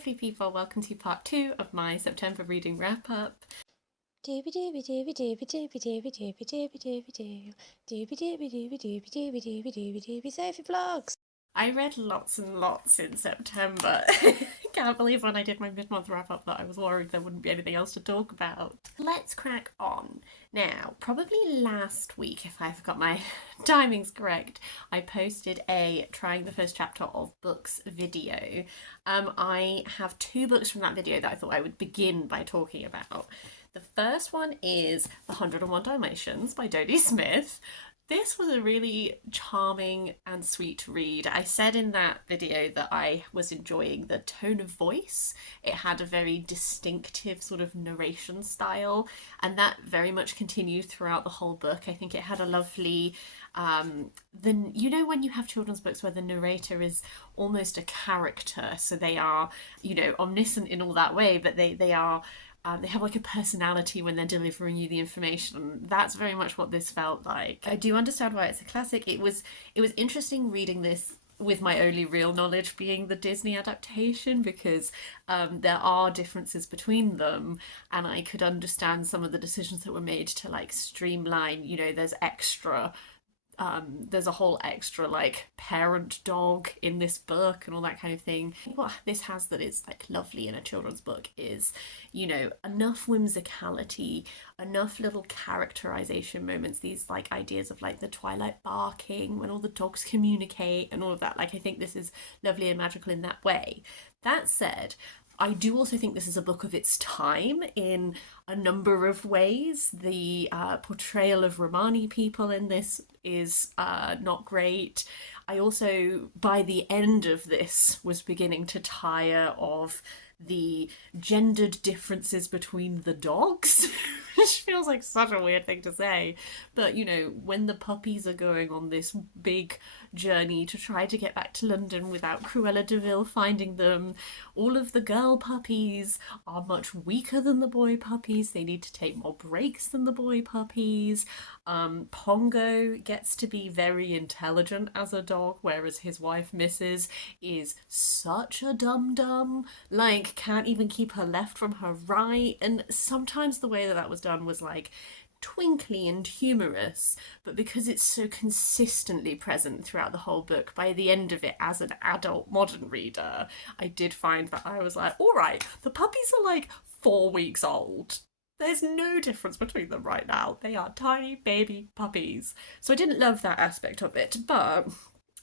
lovely people, welcome to part 2 of my September reading wrap-up. Sophie vlogs. I read lots and lots in September. Can't believe when I did my mid-month wrap-up that I was worried there wouldn't be anything else to talk about. Let's crack on. Now, probably last week, if I've got my timings correct, I posted a trying the first chapter of books video. I have 2 books from that video that I thought I would begin by talking about. The first one is The 101 Dalmatians by Dodie Smith. This was a really charming and sweet read. I said in that video that I was enjoying the tone of voice. It had a very distinctive sort of narration style, and that very much continued throughout the whole book. I think it had a lovely, you know when you have children's books where the narrator is almost a character, so they are, omniscient in all that way, but they are they have like a personality when they're delivering you the information. That's very much what this felt like. I do understand why it's a classic. It was interesting reading this with my only real knowledge being the Disney adaptation, because there are differences between them, and I could understand some of the decisions that were made to like streamline, there's a whole extra like parent dog in this book and all that kind of thing. What this has that is like lovely in a children's book is, enough whimsicality, enough little characterization moments, these like ideas of like the twilight barking when all the dogs communicate and all of that. Like I think this is lovely and magical in that way. That said, I do also think this is a book of its time in a number of ways. The portrayal of Romani people in this is not great. I also, by the end of this, was beginning to tire of the gendered differences between the dogs, which feels like such a weird thing to say. But, when the puppies are going on this big journey to try to get back to London without Cruella de Vil finding them, all of the girl puppies are much weaker than the boy puppies. They need to take more breaks than the boy puppies. Pongo gets to be very intelligent as a dog, whereas his wife, Mrs., is such a dum-dum. Like, can't even keep her left from her right. And sometimes the way that was done was like twinkly and humorous, but because it's so consistently present throughout the whole book, by the end of it, as an adult modern reader, I did find that I was like, all right, the puppies are like 4 weeks old. There's no difference between them right now. They are tiny baby puppies. So I didn't love that aspect of it, but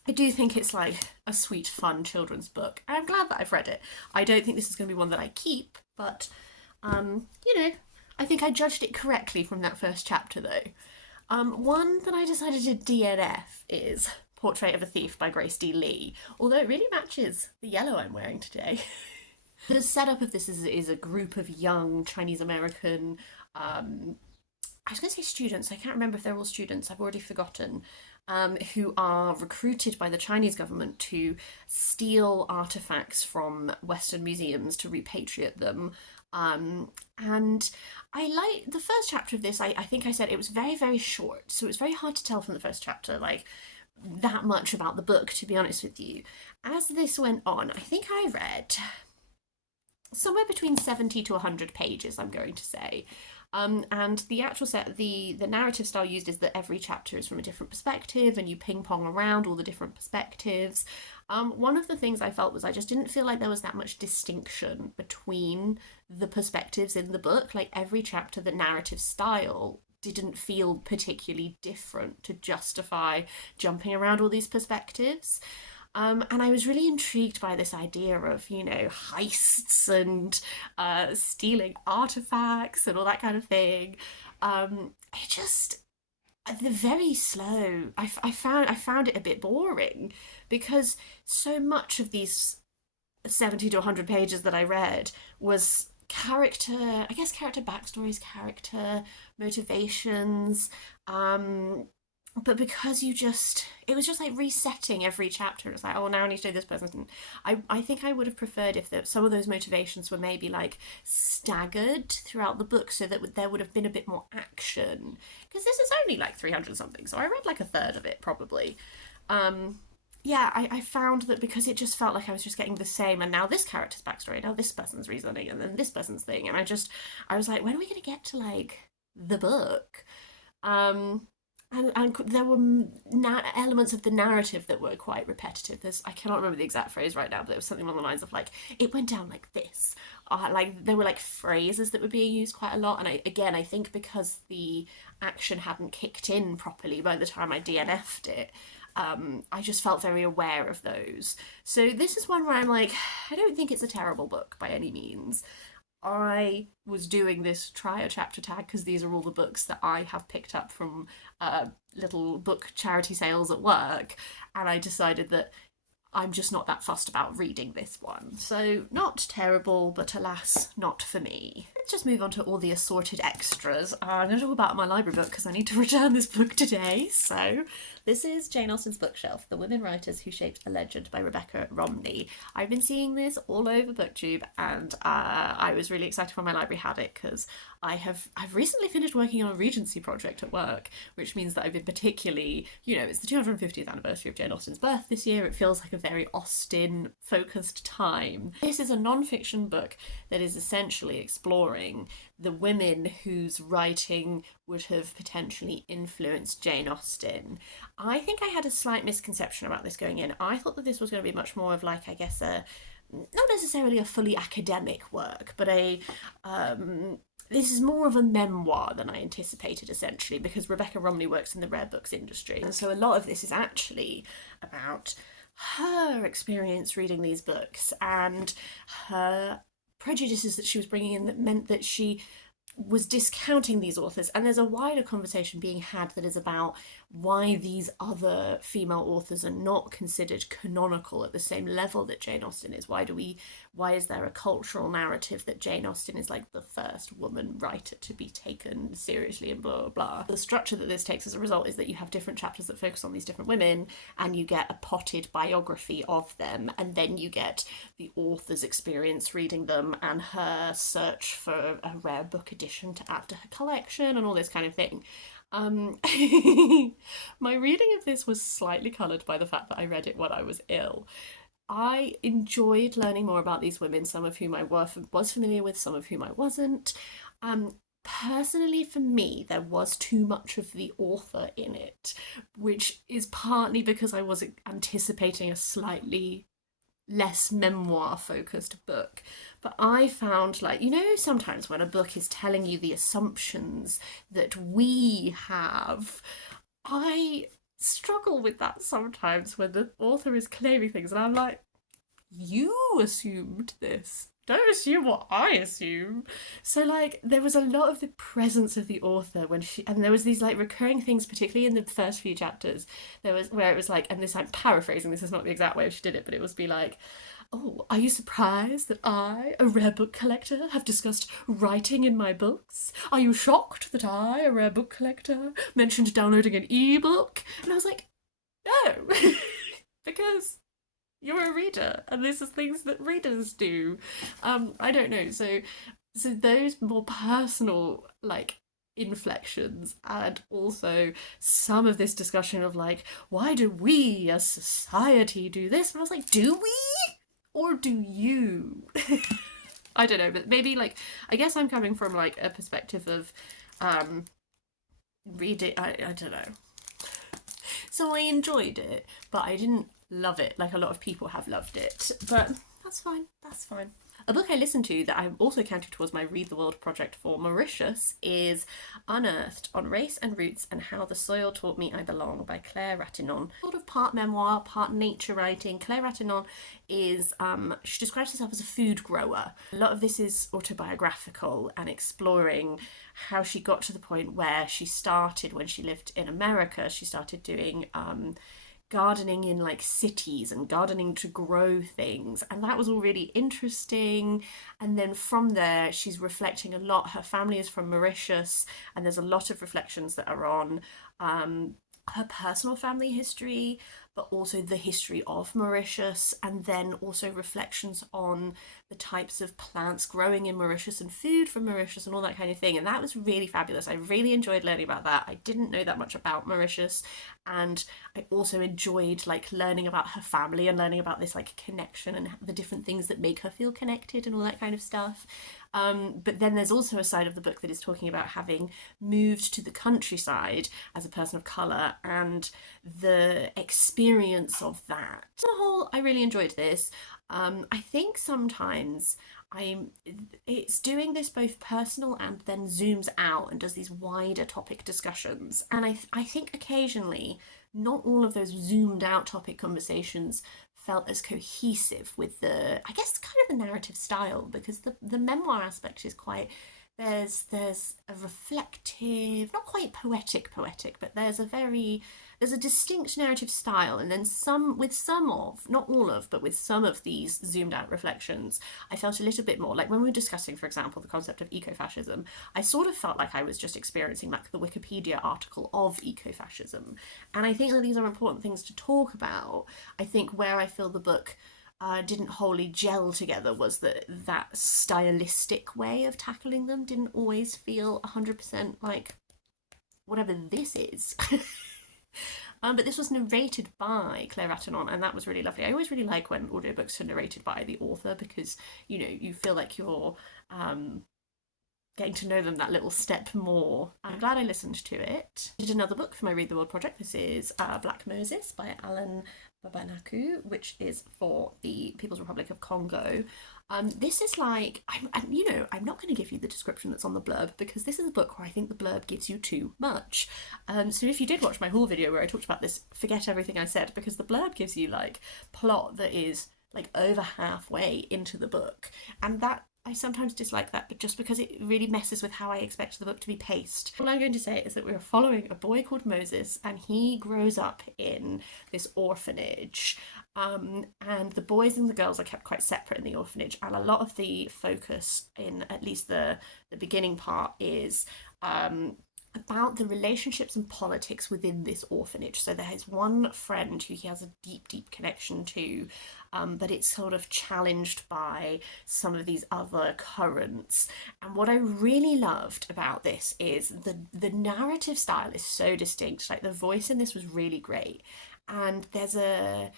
I do think it's like a sweet, fun children's book. I'm glad that I've read it. I don't think this is going to be one that I keep, but, I think I judged it correctly from that first chapter, though. One that I decided to DNF is Portrait of a Thief by Grace D. Lee, although it really matches the yellow I'm wearing today. The setup of this is a group of young Chinese American, I was going to say students, I can't remember if they're all students, I've already forgotten, who are recruited by the Chinese government to steal artifacts from Western museums to repatriate them. And I like the first chapter of this. I think I said it was very, very short, so it was very hard to tell from the first chapter, like, that much about the book, to be honest with you. As this went on, I think I read somewhere between 70 to 100 pages, I'm going to say. And the actual the narrative style used is that every chapter is from a different perspective and you ping pong around all the different perspectives. One of the things I felt was I just didn't feel like there was that much distinction between the perspectives in the book. Like every chapter, the narrative style didn't feel particularly different to justify jumping around all these perspectives. And I was really intrigued by this idea of, heists and stealing artifacts and all that kind of thing. They're very slow. I found it a bit boring because so much of these 70 to 100 pages that I read was character backstories, character motivations, but because it was just like resetting every chapter. It's like, oh, now I need to do this person. I think I would have preferred if some of those motivations were maybe like staggered throughout the book so that there would have been a bit more action. Because this is only like 300 something, so I read like a third of it probably. yeah, I found that because it just felt like I was just getting the same, and now this character's backstory, now this person's reasoning, and then this person's thing, and I was like, when are we going to get to like the book? Um, and there were elements of the narrative that were quite repetitive. I cannot remember the exact phrase right now, but it was something along the lines of like, it went down like this. Like there were like phrases that were being used quite a lot, and I think because the action hadn't kicked in properly by the time I DNF'd it, I just felt very aware of those. So this is one where I'm like, I don't think it's a terrible book by any means. I was doing this try a chapter tag because these are all the books that I have picked up from little book charity sales at work, and I decided that I'm just not that fussed about reading this one. So, not terrible, but alas, not for me. Let's just move on to all the assorted extras. I'm going to talk about my library book because I need to return this book today. So, this is Jane Austen's bookshelf, The Women Writers Who Shaped a Legend by Rebecca Romney. I've been seeing this all over BookTube, and I was really excited when my library had it because I've recently finished working on a Regency project at work, which means that I've been particularly, it's the 250th anniversary of Jane Austen's birth this year. It feels like a very Austen focused time. This is a non-fiction book that is essentially exploring the women whose writing would have potentially influenced Jane Austen. I think I had a slight misconception about this going in. I thought that this was going to be much more of like, I guess, not necessarily a fully academic work, but this is more of a memoir than I anticipated, essentially, because Rebecca Romney works in the rare books industry. And so a lot of this is actually about her experience reading these books and her prejudices that she was bringing in that meant that she was discounting these authors. And there's a wider conversation being had that is about why these other female authors are not considered canonical at the same level that Jane Austen is. Why is there a cultural narrative that Jane Austen is like the first woman writer to be taken seriously and blah, blah, blah. The structure that this takes as a result is that you have different chapters that focus on these different women, and you get a potted biography of them, and then you get the author's experience reading them and her search for a rare book edition to add to her collection and all this kind of thing. My reading of this was slightly coloured by the fact that I read it when I was ill. I enjoyed learning more about these women, some of whom I was familiar with, some of whom I wasn't. Personally, for me, there was too much of the author in it, which is partly because I was anticipating a slightly less memoir-focused book. But I found, like, sometimes when a book is telling you the assumptions that we have, I struggle with that sometimes when the author is claiming things and I'm like, you assumed this, don't assume what I assume. So like there was a lot of the presence of the author and there was these like recurring things, particularly in the first few chapters. There was where it was like, and this I'm paraphrasing, this is not the exact way she did it, but it was be like, oh, are you surprised that I, a rare book collector, have discussed writing in my books? Are you shocked that I, a rare book collector, mentioned downloading an ebook? And I was like, no, because you're a reader, and this is things that readers do. I don't know. So those more personal, like, inflections, and also some of this discussion of like, why do we as society do this? And I was like, do we? Or do you? I don't know, but maybe like, I guess I'm coming from like a perspective of reading, I don't know. So I enjoyed it, but I didn't love it like a lot of people have loved it. But that's fine, that's fine. A book I listened to that I also counted towards my Read the World project for Mauritius is Unearthed, On Race and Roots and How the Soil Taught Me I Belong by Clare Ratinon. Sort of part memoir, part nature writing. Clare Ratinon is, she describes herself as a food grower. A lot of this is autobiographical and exploring how she got to the point where she started when she lived in America. She started doing gardening in like cities and gardening to grow things, and that was all really interesting. And then from there she's reflecting a lot. Her family is from Mauritius, and there's a lot of reflections that are on her personal family history, but also the history of Mauritius, and then also reflections on the types of plants growing in Mauritius and food from Mauritius and all that kind of thing. And that was really fabulous. I really enjoyed learning about that. I didn't know that much about Mauritius, and I also enjoyed like learning about her family and learning about this like connection and the different things that make her feel connected and all that kind of stuff. But then there's also a side of the book that is talking about having moved to the countryside as a person of colour and the experience of that. As a whole, I really enjoyed this. I think sometimes it's doing this both personal and then zooms out and does these wider topic discussions. And I think occasionally not all of those zoomed out topic conversations felt as cohesive with the, I guess, kind of the narrative style, because the memoir aspect is quite, there's a reflective, not quite poetic, but there's a distinct narrative style, and then not all of, but with some of these zoomed out reflections, I felt a little bit more like when we were discussing, for example, the concept of ecofascism, I sort of felt like I was just experiencing like the Wikipedia article of ecofascism. And I think that these are important things to talk about. I think where I feel the book didn't wholly gel together was that stylistic way of tackling them didn't always feel 100% like whatever this is. But this was narrated by Clare Ratinon, and that was really lovely. I always really like when audiobooks are narrated by the author, because, you know, you feel like you're getting to know them that little step more. I'm glad I listened to it. I did another book for my Read the World project. This is Black Moses by Alain Mabanckou, which is for the People's Republic of Congo. This is like, I'm not going to give you the description that's on the blurb, because this is a book where I think the blurb gives you too much. So if you did watch my haul video where I talked about this, forget everything I said, because the blurb gives you like plot that is like over halfway into the book. And that, I sometimes dislike that, but just because it really messes with how I expect the book to be paced. All I'm going to say is that we're following a boy called Moses, and he grows up in this orphanage. And the boys and the girls are kept quite separate in the orphanage, and a lot of the focus in at least the beginning part is about the relationships and politics within this orphanage. So there is one friend who he has a deep connection to, but it's sort of challenged by some of these other currents. And what I really loved about this is the narrative style is so distinct. Like the voice in this was really great, and there's a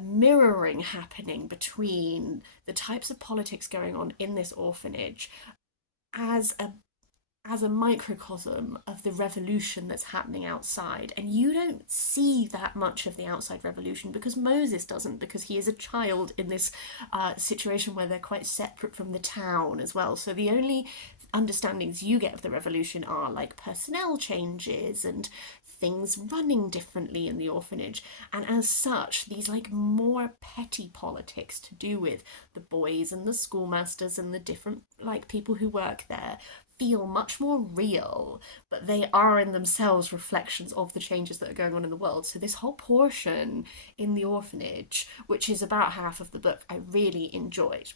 mirroring happening between the types of politics going on in this orphanage as a microcosm of the revolution that's happening outside. And you don't see that much of the outside revolution because Moses doesn't, because he is a child in this situation where they're quite separate from the town as well. So the only understandings you get of the revolution are like personnel changes and things running differently in the orphanage, and as such these like more petty politics to do with the boys and the schoolmasters and the different like people who work there feel much more real, but they are in themselves reflections of the changes that are going on in the world. So this whole portion in the orphanage, which is about half of the book, I really enjoyed.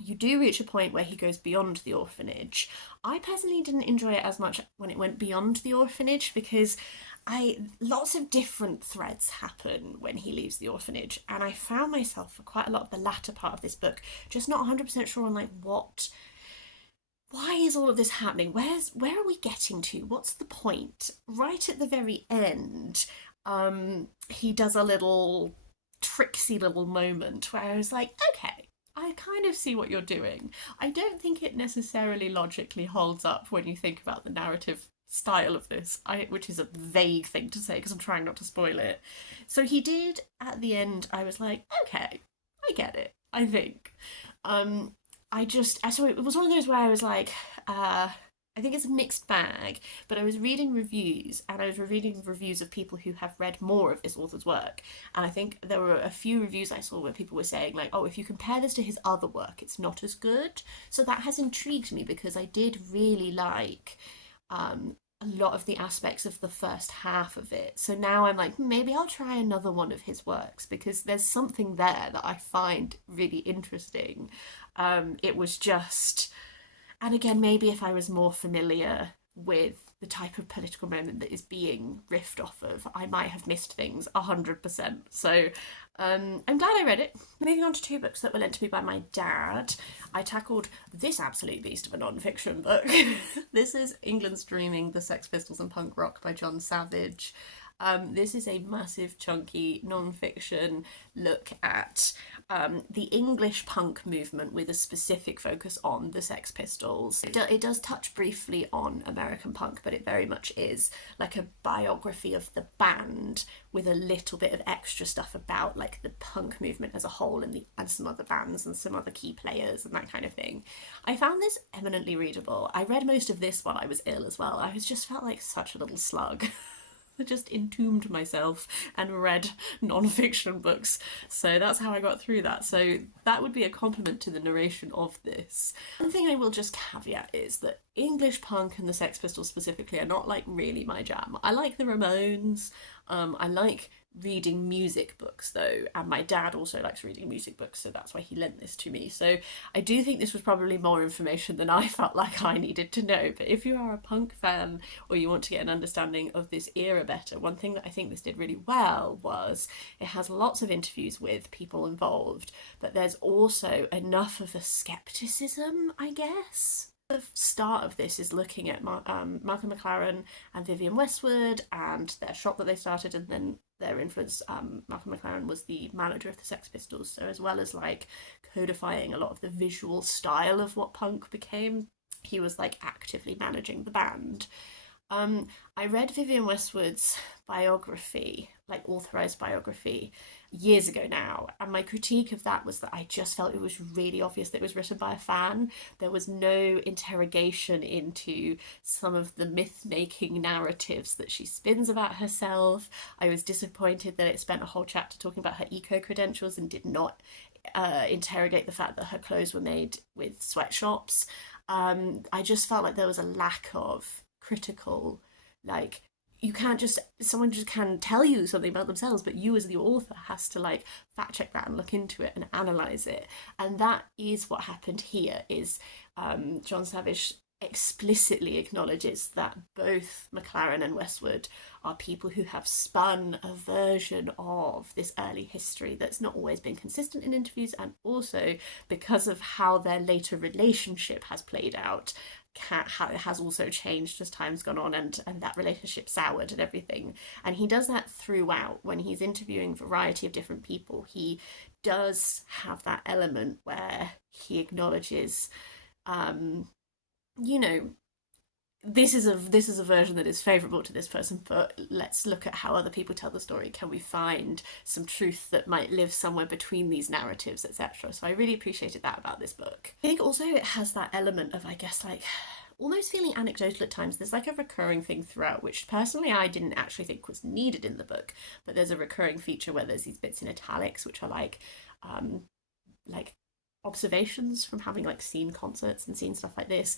You do reach a point where he goes beyond the orphanage. I personally didn't enjoy it as much when it went beyond the orphanage, because lots of different threads happen when he leaves the orphanage, and I found myself for quite a lot of the latter part of this book just not 100% sure on like why is all of this happening? Where are we getting to? What's the point? Right at the very end, he does a little tricksy little moment where I was like, okay, I kind of see what you're doing. I don't think it necessarily logically holds up when you think about the narrative style of this, which is a vague thing to say because I'm trying not to spoil it. So he did, at the end, I was like, okay, I get it, I think. So it was one of those where I was like, I think it's a mixed bag, but I was reading reviews, and I was reading reviews of people who have read more of this author's work, and I think there were a few reviews I saw where people were saying like, oh, if you compare this to his other work, it's not as good. So that has intrigued me, because I did really like a lot of the aspects of the first half of it. So now I'm like, maybe I'll try another one of his works, because there's something there that I find really interesting. It was just, and again, maybe if I was more familiar with the type of political moment that is being riffed off of, I might have missed things 100%. So I'm glad I read it. Moving on to two books that were lent to me by my dad, I tackled this absolute beast of a non-fiction book. This is England's Dreaming, The Sex Pistols and Punk Rock by John Savage. This is a massive, chunky, non-fiction look at the English punk movement with a specific focus on the Sex Pistols. It does touch briefly on American punk, but it very much is like a biography of the band with a little bit of extra stuff about like the punk movement as a whole and some other bands and some other key players and that kind of thing. I found this eminently readable. I read most of this while I was ill as well. I just felt like such a little slug. I just entombed myself and read non-fiction books. So that's how I got through that. So that would be a compliment to the narration of this. One thing I will just caveat is that English punk and the Sex Pistols specifically are not like really my jam. I like the Ramones. I like reading music books though, and my dad also likes reading music books, so that's why he lent this to me. So I do think this was probably more information than I felt like I needed to know. But if you are a punk fan or you want to get an understanding of this era better, one thing that I think this did really well was it has lots of interviews with people involved, but there's also enough of a skepticism, I guess. The start of this is looking at Malcolm McLaren and Vivienne Westwood and their shop that they started, and then their influence. Malcolm McLaren was the manager of the Sex Pistols, so as well as like codifying a lot of the visual style of what punk became, he was like actively managing the band. I read Vivienne Westwood's biography, like authorised biography, years ago now, and my critique of that was that I just felt it was really obvious that it was written by a fan. There was no interrogation into some of the myth-making narratives that she spins about herself. I was disappointed that it spent a whole chapter talking about her eco-credentials and did not interrogate the fact that her clothes were made with sweatshops. I just felt like there was a lack of critical, like, someone just can tell you something about themselves, but you as the author has to like fact check that and look into it and analyse it. And that is what happened here, is John Savage explicitly acknowledges that both McLaren and Westwood are people who have spun a version of this early history that's not always been consistent in interviews, and also because of how their later relationship has played out, it has also changed as time's gone on, and that relationship soured and everything. And he does that throughout. When he's interviewing a variety of different people, he does have that element where he acknowledges, you know, this is a version that is favourable to this person, but let's look at how other people tell the story. Can we find some truth that might live somewhere between these narratives, etc.? So I really appreciated that about this book. I think also it has that element of, I guess, like almost feeling anecdotal at times. There's like a recurring thing throughout, which personally I didn't actually think was needed in the book, but there's a recurring feature where there's these bits in italics which are like observations from having like seen concerts and seen stuff like this.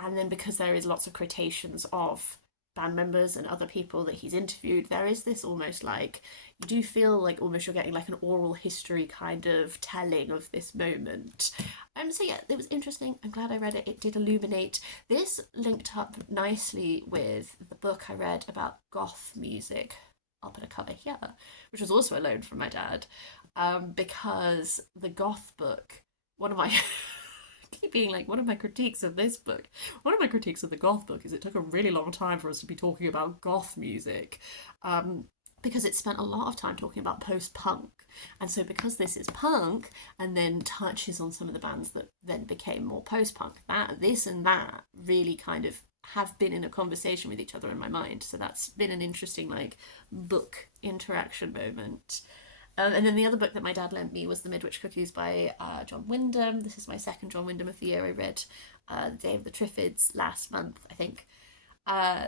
And then because there is lots of quotations of band members and other people that he's interviewed, there is this almost like, you do feel like almost you're getting like an oral history kind of telling of this moment. So yeah, it was interesting. I'm glad I read it. It did illuminate. This linked up nicely with the book I read about goth music. I'll put a cover here, which was also a loan from my dad, because the goth book, one of my keep being like, one of my critiques of this book, one of my critiques of the goth book is it took a really long time for us to be talking about goth music, because it spent a lot of time talking about post-punk. And so because this is punk and then touches on some of the bands that then became more post-punk, this and that really kind of have been in a conversation with each other in my mind. So that's been an interesting like book interaction moment. And then the other book that my dad lent me was The Midwich Cuckooes by John Wyndham. This is my second John Wyndham of the year. I read The Day of the Triffids last month, I think.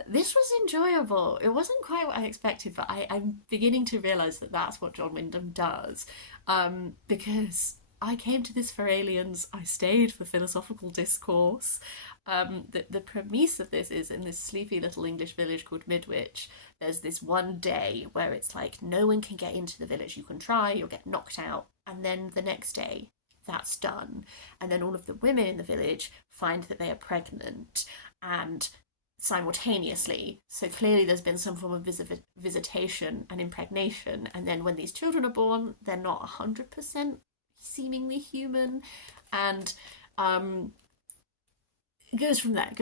This was enjoyable. It wasn't quite what I expected, but I'm beginning to realise that that's what John Wyndham does. Because I came to this for aliens, I stayed for philosophical discourse. The premise of this is, in this sleepy little English village called Midwich, there's this one day where it's like no one can get into the village. You can try, you'll get knocked out, and then the next day that's done. And then all of the women in the village find that they are pregnant, and simultaneously. So clearly there's been some form of visitation and impregnation. And then when these children are born, they're not 100% seemingly human. And it goes from there,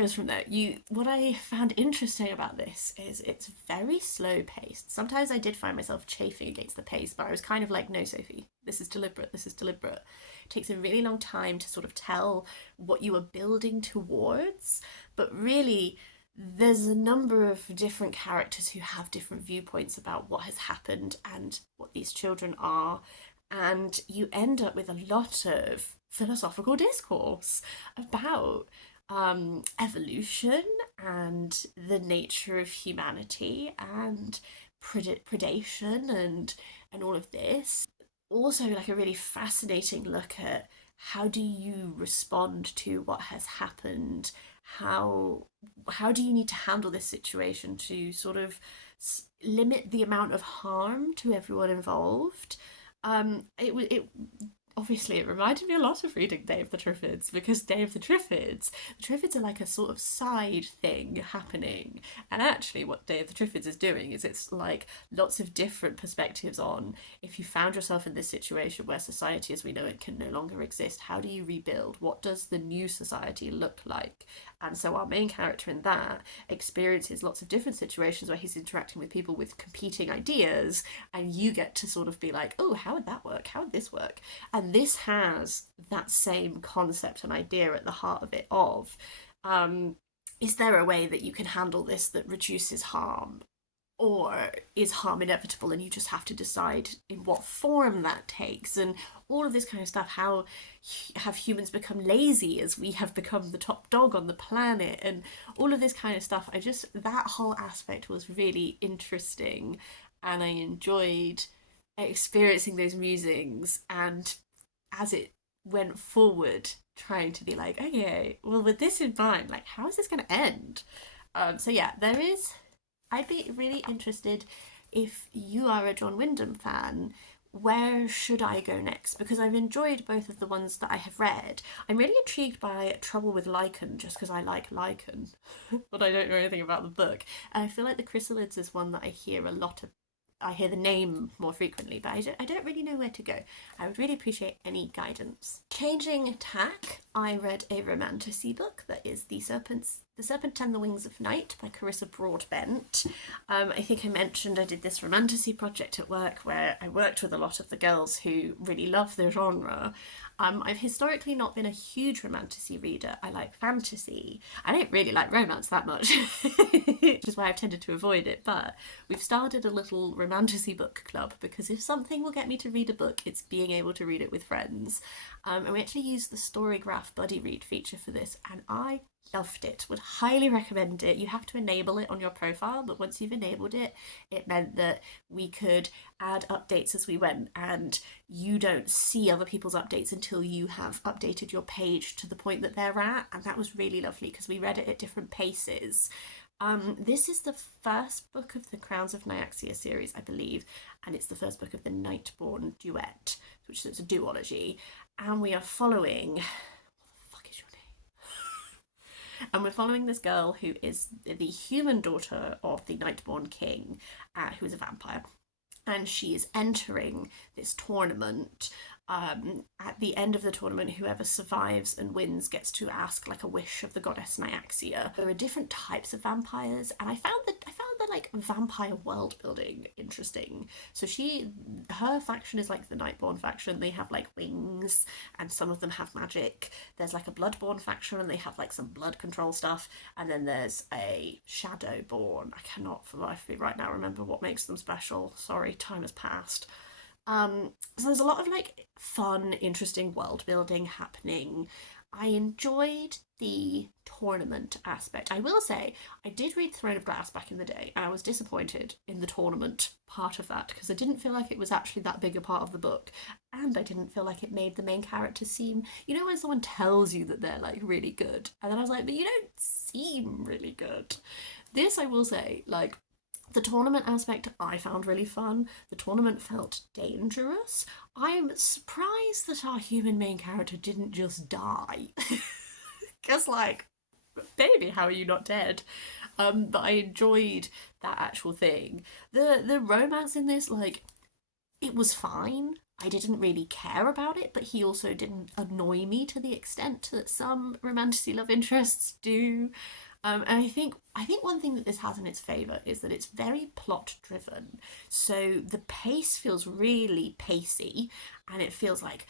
What I found interesting about this is it's very slow paced. Sometimes I did find myself chafing against the pace, but I was kind of like, no, Sophie, this is deliberate. It takes a really long time to sort of tell what you are building towards, but really there's a number of different characters who have different viewpoints about what has happened and what these children are, and you end up with a lot of philosophical discourse about evolution and the nature of humanity and predation and all of this. Also, like a really fascinating look at how do you respond to what has happened. How do you need to handle this situation to sort of limit the amount of harm to everyone involved. It obviously it reminded me a lot of reading Day of the Triffids, because the Triffids are like a sort of side thing happening, and actually what Day of the Triffids is doing is it's like lots of different perspectives on, if you found yourself in this situation where society as we know it can no longer exist, how do you rebuild? What does the new society look like? And so our main character in that experiences lots of different situations where he's interacting with people with competing ideas, and you get to sort of be like, oh, how would that work? How would this work? And this has that same concept and idea at the heart of it of, is there a way that you can handle this that reduces harm? Or is harm inevitable and you just have to decide in what form that takes? And all of this kind of stuff. How have humans become lazy as we have become the top dog on the planet? And all of this kind of stuff. That whole aspect was really interesting, and I enjoyed experiencing those musings, and as it went forward, trying to be like, okay, well, with this in mind, like, how is this going to end? So yeah, I'd be really interested, if you are a John Wyndham fan, where should I go next? Because I've enjoyed both of the ones that I have read. I'm really intrigued by Trouble with Lichen, just because I like lichen, but I don't know anything about the book. And I feel like the Chrysalids is one that I hear a lot of. I hear the name more frequently, but I don't really know where to go. I would really appreciate any guidance. Changing tack, I read a romantasy book that is The Serpent and the Wings of Night by Carissa Broadbent. I think I mentioned I did this romantasy project at work where I worked with a lot of the girls who really love the genre. I've historically not been a huge romantasy reader. I like fantasy. I don't really like romance that much, which is why I've tended to avoid it. But we've started a little romantasy book club, because if something will get me to read a book, it's being able to read it with friends. And we actually used the Storygraph buddy read feature for this, and I loved it. Would highly recommend it. You have to enable it on your profile, but once you've enabled it, it meant that we could add updates as we went, and you don't see other people's updates until you have updated your page to the point that they're at, and that was really lovely because we read it at different paces. This is the first book of the Crowns of Nyaxia series, I believe, and it's the first book of the Nightborn duet, which is a duology, and we are following... And we're following this girl who is the human daughter of the Nightborn king, who is a vampire. And she is entering this tournament. At the end of the tournament, whoever survives and wins gets to ask like a wish of the goddess Nyaxia. There are different types of vampires, and I found the like vampire world building interesting. So her faction is like the Nightborn faction. They have like wings, and some of them have magic. There's like a Bloodborne faction, and they have like some blood control stuff. And then there's a Shadowborn. I cannot for life of me right now remember what makes them special. Sorry, time has passed. So there's a lot of like fun, interesting world building happening. I enjoyed the tournament aspect. I will say, I did read Throne of Glass back in the day, and I was disappointed in the tournament part of that, because I didn't feel like it was actually that big a part of the book, and I didn't feel like it made the main character seem, you know when someone tells you that they're like really good, and then I was like, but you don't seem really good. This, I will say, like, the tournament aspect I found really fun. The tournament felt dangerous. I'm surprised that our human main character didn't just die. Because, like, baby, how are you not dead? But I enjoyed that actual thing. The romance in this, like, it was fine. I didn't really care about it, but he also didn't annoy me to the extent that some romantic love interests do. And I think one thing that this has in its favour is that it's very plot driven. So the pace feels really pacey, and it feels like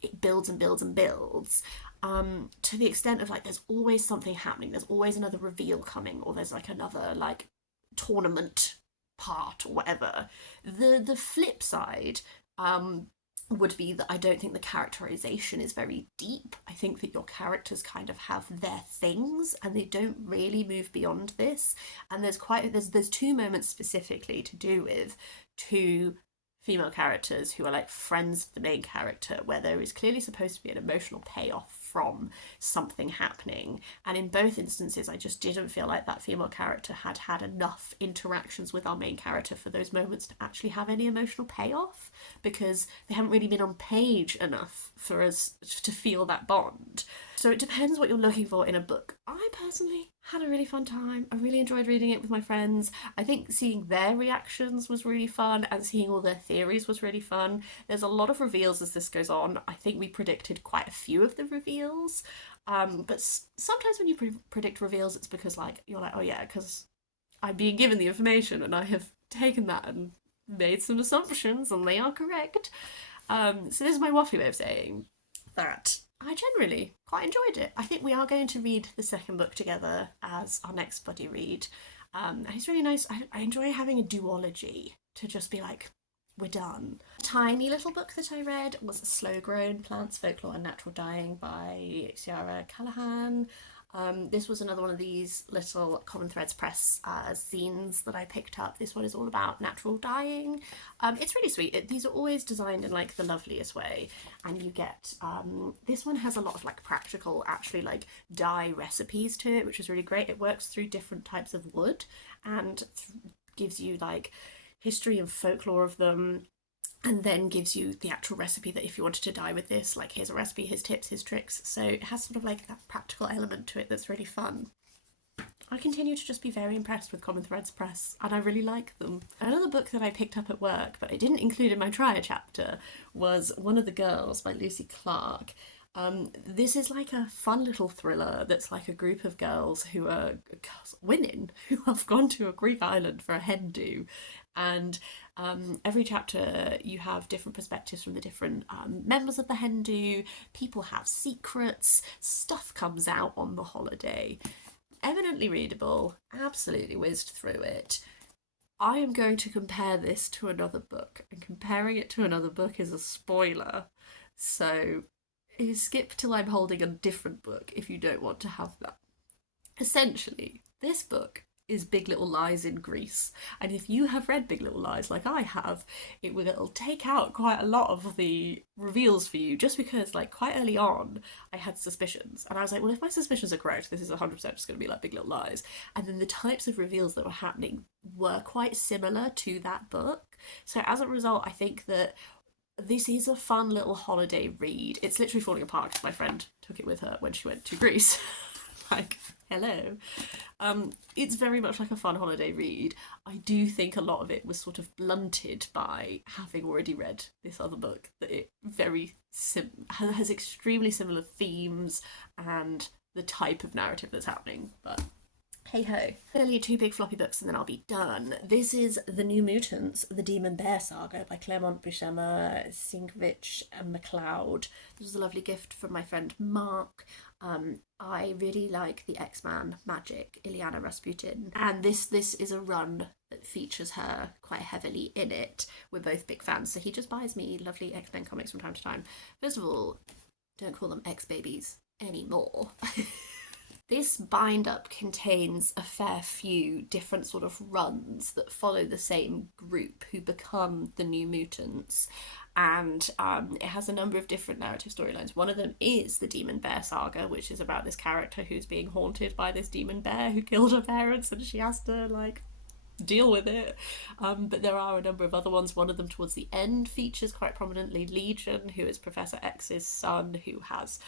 it builds and builds and builds. To the extent of like there's always something happening. There's always another reveal coming, or there's like another like tournament part or whatever. The flip side would be that I don't think the characterization is very deep. I think that your characters kind of have their things and they don't really move beyond this. And there's two moments specifically to do with two female characters who are like friends of the main character, where there is clearly supposed to be an emotional payoff from something happening. And in both instances, I just didn't feel like that female character had had enough interactions with our main character for those moments to actually have any emotional payoff, because they haven't really been on page enough for us to feel that bond. So it depends what you're looking for in a book. I personally had a really fun time. I really enjoyed reading it with my friends. I think seeing their reactions was really fun, and seeing all their theories was really fun. There's a lot of reveals as this goes on. I think we predicted quite a few of the reveals. But sometimes when you predict reveals, it's because like you're like, oh yeah, because I'm being given the information and I have taken that and made some assumptions and they are correct. So this is my waffly way of saying that I generally quite enjoyed it. I think we are going to read the second book together as our next buddy read. And it's really nice. I enjoy having a duology to just be like, we're done. A tiny little book that I read was Slow Grown Plants, Folklore and Natural Dying by Ciara, Callaghan. This was another one of these little Common Threads Press zines that I picked up. This one is all about natural dyeing. It's really sweet. These are always designed in like the loveliest way, and you get this one has a lot of like practical, actually like dye recipes to it, which is really great. It works through different types of wood and gives you like history and folklore of them, and then gives you the actual recipe that if you wanted to dye with this, like here's a recipe, here's tips, here's tricks. So it has sort of like that practical element to it that's really fun. I continue to just be very impressed with Common Threads Press, and I really like them. Another book that I picked up at work, but I didn't include in my trier chapter, was One of the Girls by Lucy Clarke. This is like a fun little thriller that's like a group of girls who are women who have gone to a Greek island for a hen do, and every chapter you have different perspectives from the different members of the hen do. People have secrets, stuff comes out on the holiday. Eminently readable, absolutely whizzed through it. I am going to compare this to another book, and comparing it to another book is a spoiler, so skip till I'm holding a different book if you don't want to have that. Essentially, this book is Big Little Lies in Greece, and if you have read Big Little Lies like I have, it'll take out quite a lot of the reveals for you, just because like quite early on I had suspicions and I was like, well, if my suspicions are correct, this is 100% just going to be like Big Little Lies. And then the types of reveals that were happening were quite similar to that book, so as a result I think that this is a fun little holiday read. It's literally falling apart because my friend took it with her when she went to Greece. Like, hello. It's very much like a fun holiday read. I do think a lot of it was sort of blunted by having already read this other book, that it has extremely similar themes and the type of narrative that's happening, but hey ho. Only two big floppy books and then I'll be done. This is The New Mutants, The Demon Bear Saga by Claremont, Buscema, Sienkiewicz and MacLeod. This was a lovely gift from my friend Mark. I really like the X-Man magic, Ilyana Rasputin, and this is a run that features her quite heavily in it. We're both big fans, so he just buys me lovely X-Men comics from time to time. First of all, don't call them X-Babies anymore. This bind-up contains a fair few different sort of runs that follow the same group who become the New Mutants, and it has a number of different narrative storylines. One of them is the Demon Bear Saga, which is about this character who's being haunted by this demon bear who killed her parents, and she has to like deal with it. But there are a number of other ones. One of them towards the end features quite prominently Legion, who is Professor X's son, who has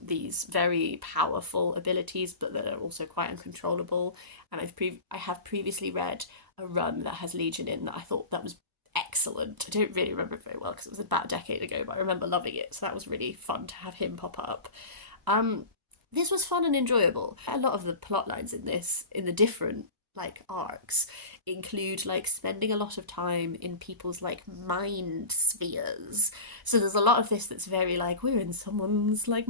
these very powerful abilities, but that are also quite uncontrollable. And I have previously read a run that has Legion in that I thought that was excellent. I don't really remember it very well because it was about a decade ago, but I remember loving it. So that was really fun to have him pop up. Um, this was fun and enjoyable. A lot of the plot lines in this, in the different like arcs, include like spending a lot of time in people's like mind spheres. So there's a lot of this that's very like we're in someone's like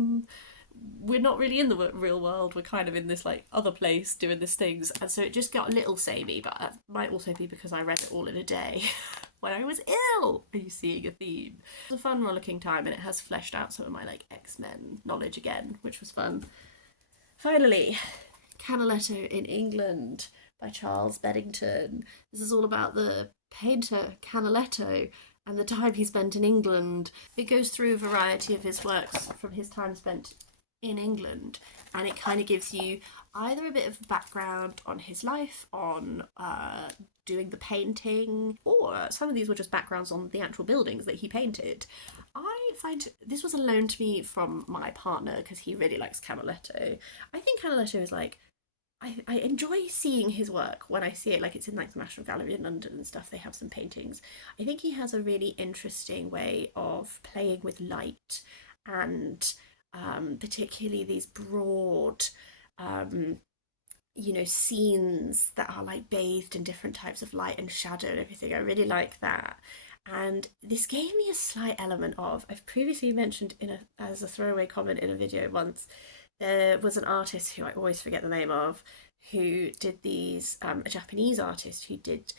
we're not really in the real world, we're kind of in this like other place doing these things, and so it just got a little samey, but that might also be because I read it all in a day when I was ill. Are you seeing a theme? It was a fun rollicking time, and it has fleshed out some of my like X-Men knowledge again, which was fun. Finally, Canaletto in England by Charles Beddington. This is all about the painter Canaletto and the time he spent in England. It goes through a variety of his works from his time spent in England, and it kind of gives you either a bit of background on his life, on doing the painting, or some of these were just backgrounds on the actual buildings that he painted. I find this was a loan to me from my partner because he really likes Canaletto. I think Canaletto is like I enjoy seeing his work when I see it, like it's in like the National Gallery in London and stuff. They have some paintings. I think he has a really interesting way of playing with light and particularly these broad scenes that are like bathed in different types of light and shadow and everything. I really like that. And this gave me a slight element of, I've previously mentioned as a throwaway comment in a video once, there was an artist who I always forget the name of, who did these, a Japanese artist who did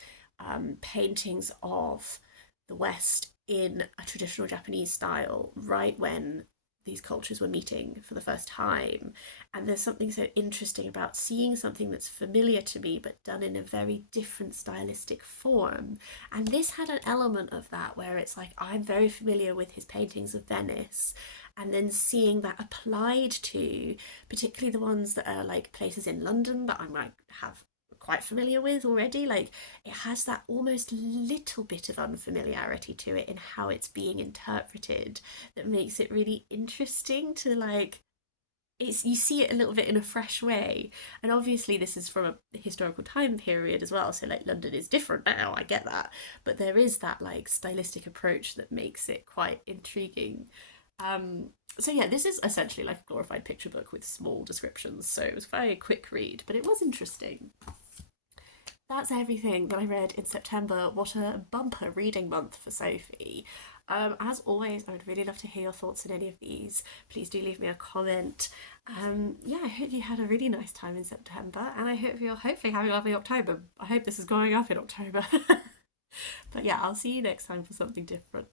paintings of the West in a traditional Japanese style, right when these cultures were meeting for the first time. And there's something so interesting about seeing something that's familiar to me but done in a very different stylistic form. And this had an element of that where it's like I'm very familiar with his paintings of Venice, and then seeing that applied to particularly the ones that are like places in London that I might have quite familiar with already. Like it has that almost little bit of unfamiliarity to it in how it's being interpreted that makes it really interesting to like it's you see it a little bit in a fresh way. And obviously this is from a historical time period as well, so like London is different now, I get that, but there is that like stylistic approach that makes it quite intriguing. So yeah, this is essentially like a glorified picture book with small descriptions, so it was a very quick read, but it was interesting. That's everything that I read in September. What a bumper reading month for Sophie. As always, I would really love to hear your thoughts on any of these. Please do leave me a comment. Yeah, I hope you had a really nice time in September, and I hope you're hopefully having a lovely October. I hope this is going up in October. But yeah, I'll see you next time for something different.